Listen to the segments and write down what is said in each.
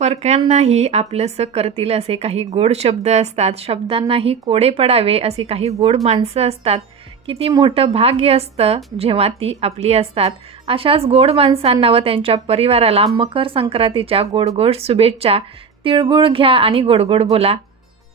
परक्यांनाही आपलंसं करतील असे काही गोड शब्द असतात, शब्दांनाही कोडे पडावे अशी काही गोड माणसं असतात. किती मोठं भाग्य असतं जेव्हा ती आपली असतात. अशाच गोड माणसांना व त्यांच्या परिवाराला मकर संक्रांतीच्या गोड शुभेच्छा. तिळगुळ घ्या आणि गोड बोला.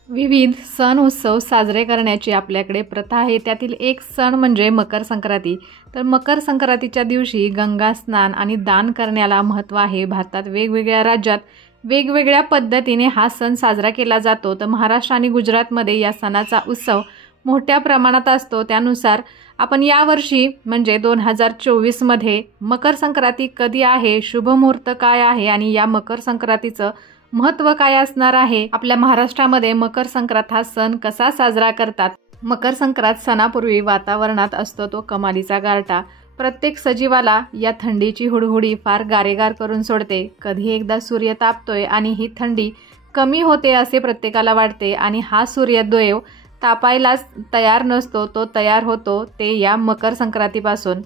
विविध सण उत्सव साजरे करण्याची आपल्याकडे प्रथा आहे. त्यातील एक सण म्हणजे मकर संक्रांती. तर मकर संक्रांतीच्या दिवशी गंगा स्नान आणि दान करण्याला महत्त्व आहे. भारतात वेगवेगळ्या राज्यात वेगवेगळ्या पद्धतीने हा सण साजरा केला जातो. तर महाराष्ट्र आणि गुजरातमध्ये या सणाचा उत्सव मोठ्या प्रमाणात असतो. त्यानुसार आपण यावर्षी म्हणजे 2024मध्ये मकर संक्रांती कधी आहे, शुभ मुहूर्त काय आहे आणि या मकर संक्रांतीचं महत्त्व काय असणार आहे, आपल्या महाराष्ट्रामध्ये मकर संक्रांत हा सण कसा साजरा करतात. मकर संक्रांत सणापूर्वी वातावरणात असतो तो कमालीचा गारठा. प्रत्येक सजीवाला या थंडीची हुडहुडी फार गारेगार करून सोडते. कधी एकदा सूर्य तापतोय आणि ही थंडी कमी होते असे प्रत्येकाला वाटते आणि हा सूर्यदेव तापायलाच तयार नसतो, तो तयार होतो ते या मकर संक्रांतीपासून.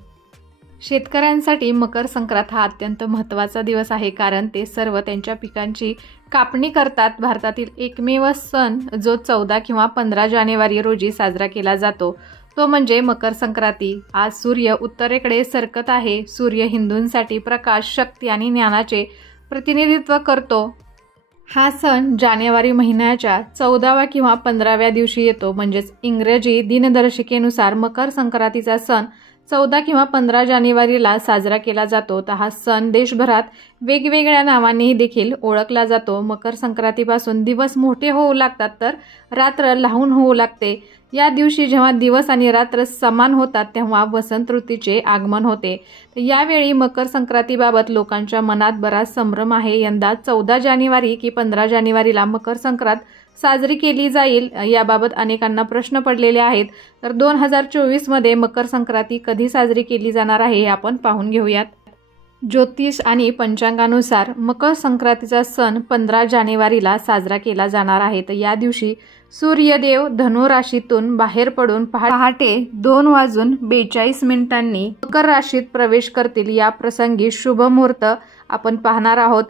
शेतकऱ्यांसाठी मकर संक्रांत हा अत्यंत महत्त्वाचा दिवस आहे, कारण ते सर्व त्यांच्या पिकांची कापणी करतात. भारतातील एकमेव सण जो 14 किंवा 15 जानेवारी रोजी साजरा केला जातो तो म्हणजे मकर संक्रांती. आज सूर्य उत्तरेकडे सरकत आहे. सूर्य हिंदूंसाठी प्रकाश, शक्ती आणि ज्ञानाचे प्रतिनिधित्व करतो. हा सण जानेवारी महिन्याच्या 14व्या किंवा 15व्या दिवशी येतो. म्हणजेच इंग्रजी दिनदर्शिकेनुसार मकर संक्रांतीचा सण 14 किंवा 15 जानेवारीला साजरा केला जातो. तर हा सण देशभरात वेगवेगळ्या नावांनी देखील ओळखला जातो. मकर संक्रांतीपासून दिवस मोठे होऊ लागतात तर रात्र लहान होऊ लागते. या दिवशी जेव्हा दिवस आणि रात्र समान होतात तेव्हा वसंत ऋतूचे आगमन होते. तर यावेळी मकर संक्रांतीबाबत लोकांच्या मनात बराच संभ्रम आहे. यंदा 14 जानेवारी की 15 जानेवारीला मकर संक्रांत साजरी केली जाईल याबाबत अनेकांना प्रश्न पडलेले आहेत. तर 2024मध्ये मकर संक्रांती कधी साजरी केली जाणार आहे हे आपण पाहून घेऊयात. ज्योतिष आणि पंचांगानुसार मकर संक्रांतीचा सण 15 जानेवारीला साजरा केला जाणार आहे. तर या दिवशी सूर्यदेव धनु राशीतून बाहेर पडून पहाटे 2:42 मकर राशीत प्रवेश करतील. या प्रसंगी शुभ मुहूर्त आपण पाहणार आहोत.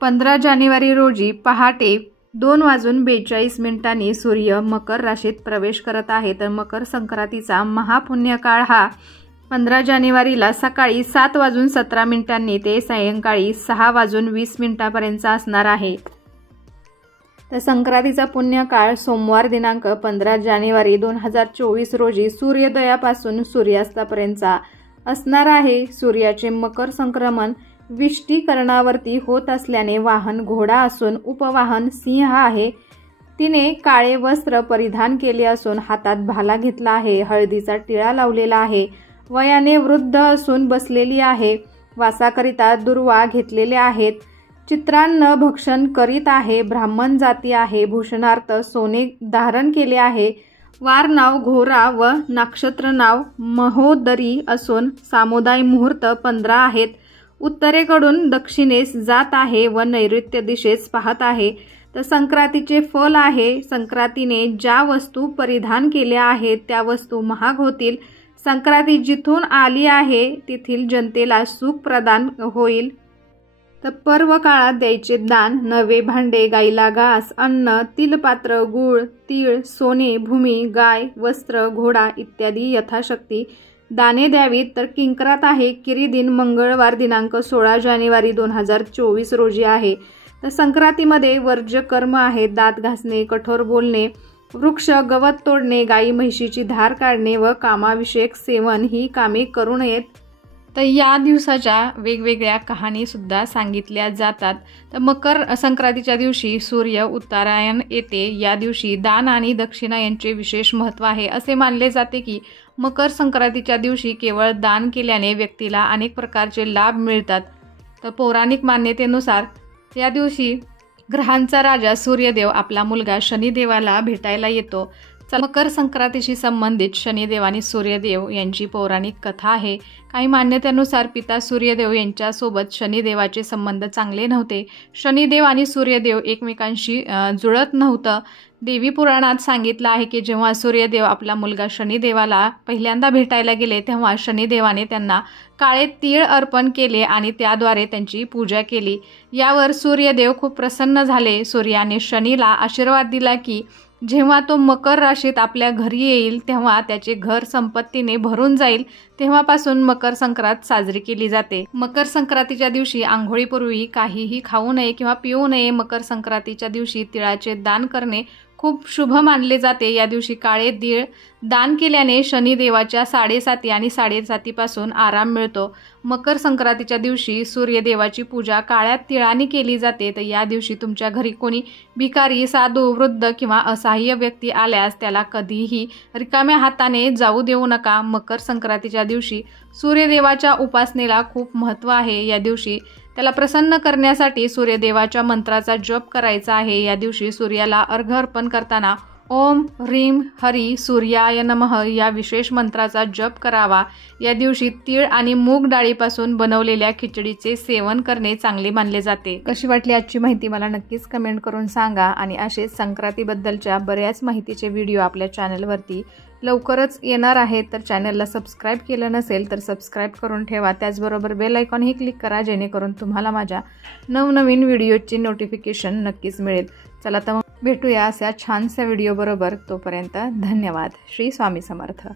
15 जानेवारी रोजी पहाटे 2:42 सूर्य मकर राशीत प्रवेश करत आहे. तर मकर संक्रांतीचा महापुण्यकाळ हा 15 जानेवारीला सकाळी 7:17 ते सायंकाळी 6:20 असणार आहे. तर संक्रांतीचा पुण्यकाळ सोमवार दिनांक 15 जानेवारी 2024 रोजी सूर्योदयापासून सूर्यास्तापर्यंतचा असणार आहे. सूर्याचे मकर संक्रमण विष्टीकरणावरती होत असल्याने वाहन घोडा असून उपवाहन सिंह आहे. तिने काळे वस्त्र परिधान केले असून हातात भाला घेतला आहे. हळदीचा टिळा लावलेला आहे. वयाने वृद्ध असून बसलेली आहे. वासाकरिता दुर्वा घेतलेले आहेत. चित्रान्न भक्षण करीत आहे. ब्राह्मण जाती आहे. भूषणार्थ सोने धारण केले आहे. वार नाव घोरा व नक्षत्र नाव महोदरी असून सामुदाय मुहूर्त 15 आहेत. उत्तरेकडून दक्षिणेस जात आहे व नैऋत्य दिशेस पाहत आहे. तर संक्रांतीचे फल आहे. संक्रांतीने ज्या वस्तू परिधान केल्या आहेत त्या वस्तू महाग होतील. संक्रांती जिथून आली आहे तेथील जनतेला सुख प्रदान होईल. तर पर्व काळात द्यायचे दान: नवे भांडे, गाईला घास, अन्न, तिलपात्र, गूळ, तीळ, सोने, भूमी, गाय, वस्त्र, घोडा इत्यादी यथाशक्ती दाने द्यावीत. तर किंक्रात आहे. किरीदिन मंगळवार दिनांक 16 जानेवारी 2024 रोजी आहे. तर संक्रांतीमध्ये वर्ज्य कर्म आहे. दात घासणे, कठोर बोलणे, वृक्ष गवत तोडणे, गाई म्हशीची धार काढणे व कामाविषयक सेवन ही कामे करू नयेत. तर या दिवसाच्या वेगवेगळ्या कहाणी सुद्धा सांगितल्या जातात. तर मकर संक्रांतीच्या दिवशी सूर्य उत्तरायण येते. या दिवशी दान आणि दक्षिणा यांचे विशेष महत्त्व आहे. असे मानले जाते की मकर संक्रांतीच्या दिवशी केवळ दान केल्याने व्यक्तीला अनेक प्रकारचे लाभ मिळतात. तर पौराणिक मान्यतेनुसार या दिवशी ग्रहांचा राजा सूर्यदेव आपला मुलगा शनिदेवाला भेटायला येतो. मकर संक्रांतीशी संबंधित शनिदेव आणि सूर्यदेव यांची पौराणिक कथा आहे. काही मान्यतेनुसार पिता सूर्यदेव यांच्यासोबत शनिदेवाचे संबंध चांगले नव्हते. शनिदेव आणि सूर्यदेव एकमेकांशी जुळत नव्हतं. देवी पुराणात सांगितलं आहे की जेव्हा सूर्यदेव आपला मुलगा शनिदेवाला पहिल्यांदा भेटायला गेले तेव्हा शनिदेवाने त्यांना काळे तीळ अर्पण केले आणि त्याद्वारे त्यांची पूजा केली। यावर सूर्यदेव खूप प्रसन्न झाले। सूर्याने शनीला आशीर्वाद दिला की जेव्हा तो मकर राशीत आपल्या घरी येईल तेव्हा त्याचे घर संपत्तीने भरून जाईल। तेव्हापासून मकर संक्रांत साजरी केली जाते। मकर संक्रांतीच्या दिवशी आंघोळीपूर्वी काहीही खाऊ नये किंवा पिऊ नये। मकर संक्रांतीच्या दिवशी तिळाचे दान करणे खूप शुभ मानले जाते। या दिवशी काळे तीळ दान केल्याने शनिदेवाच्या 7.5 आणि 7.5पासून आराम मिळतो। मकर संक्रांतीच्या दिवशी सूर्यदेवाची पूजा काळ्या तिळाने केली जाते। तर या दिवशी तुमच्या घरी कोणी भिकारी, साधू, वृद्ध किंवा असहाय्य व्यक्ती आल्यास त्याला कधीही रिकाम्या हाताने जाऊ देऊ नका। मकर संक्रांतीच्या दिवशी सूर्यदेवाच्या उपासनेला खूप महत्त्व आहे। या दिवशी त्याला प्रसन्न करण्यासाठी सूर्यदेवाच्या मंत्राचा जप करायचा आहे। या दिवशी सूर्याला अर्घ्य अर्पण करताना ओम ह्रीं हरी सूर्याय नमः या विशेष मंत्राचा जप करावा। या दिवशी तीळ आणि मूग डाळीपासून बनवलेल्या खिचडीचे सेवन करणे चांगले मानले जाते। कशी वाटली आजची माहिती मला नक्कीच कमेंट करून सांगा आणि असेच संक्रांतीबद्दलच्या बऱ्याच माहितीचे व्हिडिओ आपल्या चॅनलवरती लवकरच येणार आहेत। तर चॅनलला सबस्क्राईब केलं नसेल तर सबस्क्राईब करून ठेवा। त्याचबरोबर बेल आयकॉनही क्लिक करा जेणेकरून तुम्हाला माझ्या नवनवीन व्हिडिओची नोटिफिकेशन नक्कीच मिळेल। चला तर भेटूया अशा छानशा व्हिडिओ बरोबर। तोपर्यंत धन्यवाद। श्री स्वामी समर्थ।